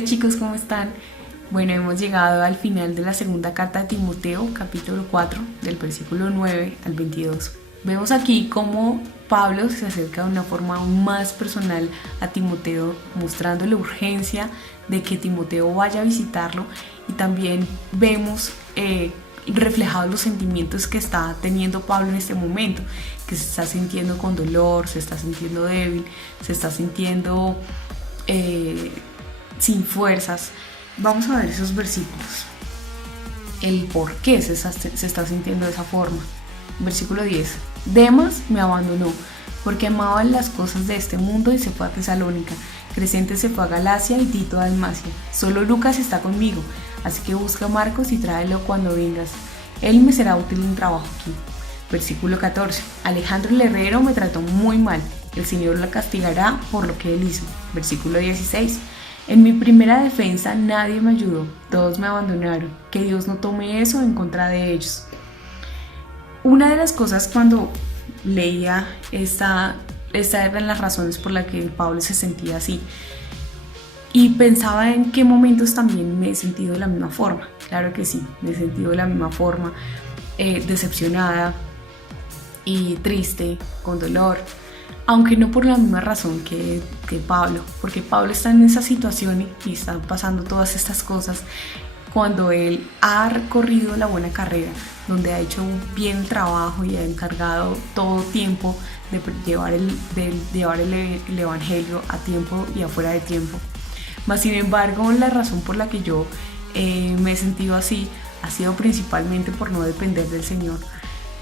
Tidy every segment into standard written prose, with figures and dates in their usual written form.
Hola chicos, ¿cómo están? Bueno, hemos llegado al final de la segunda carta de Timoteo, capítulo 4, del versículo 9 al 22. Vemos aquí cómo Pablo se acerca de una forma aún más personal a Timoteo, mostrando la urgencia de que Timoteo vaya a visitarlo, y también vemos reflejados los sentimientos que está teniendo Pablo en este momento, que se está sintiendo con dolor, se está sintiendo débil, se está sintiendo sin fuerzas. Vamos a ver esos versículos, el por qué se está sintiendo de esa forma. Versículo 10: Demas me abandonó porque amaba las cosas de este mundo y se fue a Tesalónica. Crescente se fue a Galacia y Tito a Dalmacia. Solo Lucas está conmigo, así que busca a Marcos y tráelo cuando vengas. Él me será útil en trabajo aquí. Versículo 14: Alejandro el herrero me trató muy mal. El Señor la castigará por lo que él hizo. Versículo 16: En mi primera defensa nadie me ayudó, todos me abandonaron. Que Dios no tome eso en contra de ellos. Una de las cosas cuando leía estas eran las razones por las que Pablo se sentía así, y pensaba en qué momentos también me he sentido de la misma forma. Claro que sí, me he sentido de la misma forma, decepcionada y triste, con dolor, aunque no por la misma razón que Pablo, porque Pablo está en esa situación y está pasando todas estas cosas cuando él ha recorrido la buena carrera, donde ha hecho bien el trabajo y ha encargado todo tiempo de llevar el evangelio a tiempo y afuera de tiempo. Mas sin embargo, la razón por la que yo me he sentido así ha sido principalmente por no depender del Señor,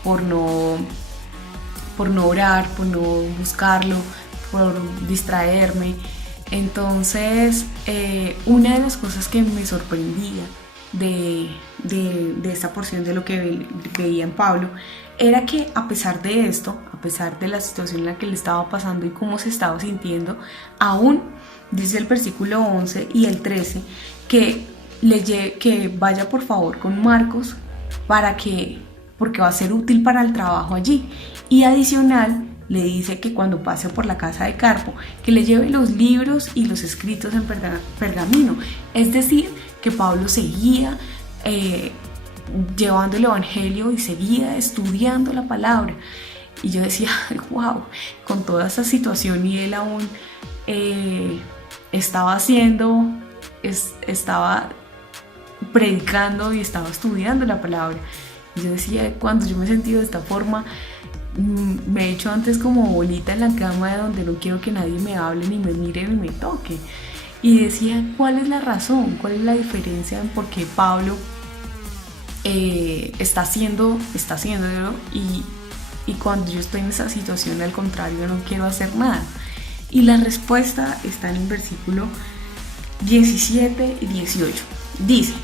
por no orar, por no buscarlo, por distraerme. Entonces, una de las cosas que me sorprendía de esta porción de lo que veía en Pablo era que a pesar de esto, a pesar de la situación en la que le estaba pasando y cómo se estaba sintiendo, aún dice el versículo 11 y el 13 que vaya por favor con Marcos porque va a ser útil para el trabajo allí. Y adicional le dice que cuando pase por la casa de Carpo, que le lleve los libros y los escritos en pergamino. Es decir, que Pablo seguía llevando el evangelio y seguía estudiando la palabra. Y yo decía, wow, con toda esa situación, y él aún estaba predicando y estaba estudiando la palabra. Y yo decía, cuando yo me he sentido de esta forma, me he hecho antes como bolita en la cama, de donde no quiero que nadie me hable, ni me mire, ni me toque. Y decía, ¿cuál es la razón? ¿Cuál es la diferencia en por qué Pablo está haciéndolo? Y cuando yo estoy en esa situación, al contrario, no quiero hacer nada. Y la respuesta está en el versículo 17 y 18. Dice: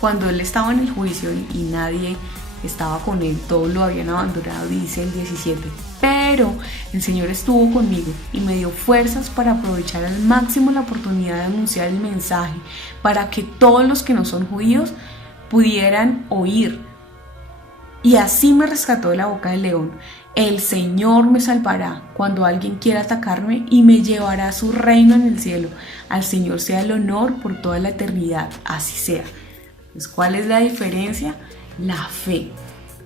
Cuando él estaba en el juicio y nadie estaba con él, todos lo habían abandonado, dice el 17, pero el Señor estuvo conmigo y me dio fuerzas para aprovechar al máximo la oportunidad de anunciar el mensaje, para que todos los que no son judíos pudieran oír. Y así me rescató de la boca del león. El Señor me salvará cuando alguien quiera atacarme y me llevará a su reino en el cielo. Al Señor sea el honor por toda la eternidad, así sea. Pues, ¿cuál es la diferencia? La fe.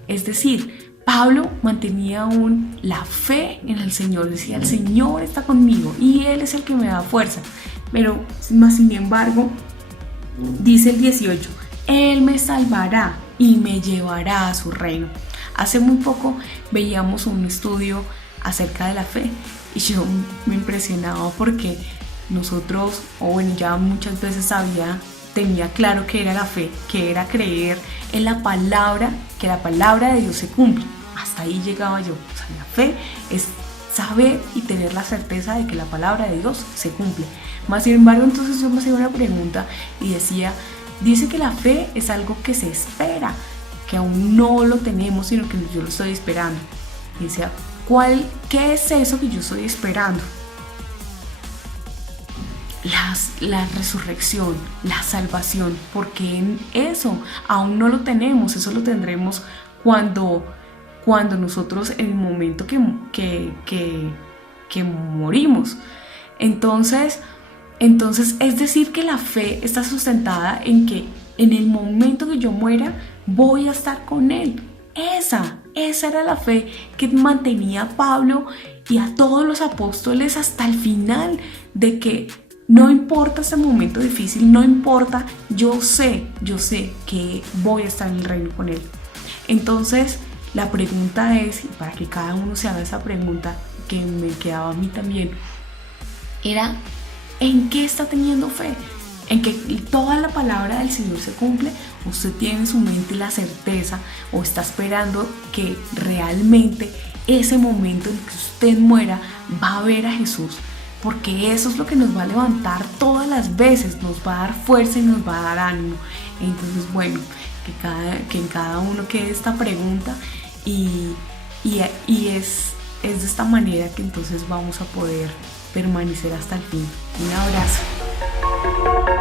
Es decir, Pablo mantenía aún la fe en el Señor. Decía, el Señor está conmigo y Él es el que me da fuerza. Pero más sin embargo, dice el 18, Él me salvará y me llevará a su reino. Hace muy poco veíamos un estudio acerca de la fe y yo me impresionaba porque nosotros, ya muchas veces tenía claro que era la fe, que era creer en la palabra, que la palabra de Dios se cumple. Hasta ahí llegaba yo. O sea, la fe es saber y tener la certeza de que la palabra de Dios se cumple. Más sin embargo, entonces yo me hacía una pregunta y decía, dice que la fe es algo que se espera, que aún no lo tenemos, sino que yo lo estoy esperando. Y decía, ¿qué es eso que yo estoy esperando? La resurrección, la salvación, porque en eso aún no lo tenemos. Eso lo tendremos cuando nosotros, en el momento que morimos. Entonces, Entonces, es decir que la fe está sustentada en que en el momento que yo muera, voy a estar con Él. Esa era la fe que mantenía a Pablo y a todos los apóstoles hasta el final, de que no importa este momento difícil, no importa, yo sé que voy a estar en el reino con Él. Entonces, la pregunta es, y para que cada uno se haga esa pregunta, que me quedaba a mí también, era: ¿en qué está teniendo fe? ¿En que toda la palabra del Señor se cumple? ¿Usted tiene en su mente la certeza o está esperando que realmente ese momento en que usted muera va a ver a Jesús? Porque eso es lo que nos va a levantar todas las veces, nos va a dar fuerza y nos va a dar ánimo. Entonces, bueno, que en cada uno quede esta pregunta y es de esta manera que entonces vamos a poder permanecer hasta el fin. Un abrazo.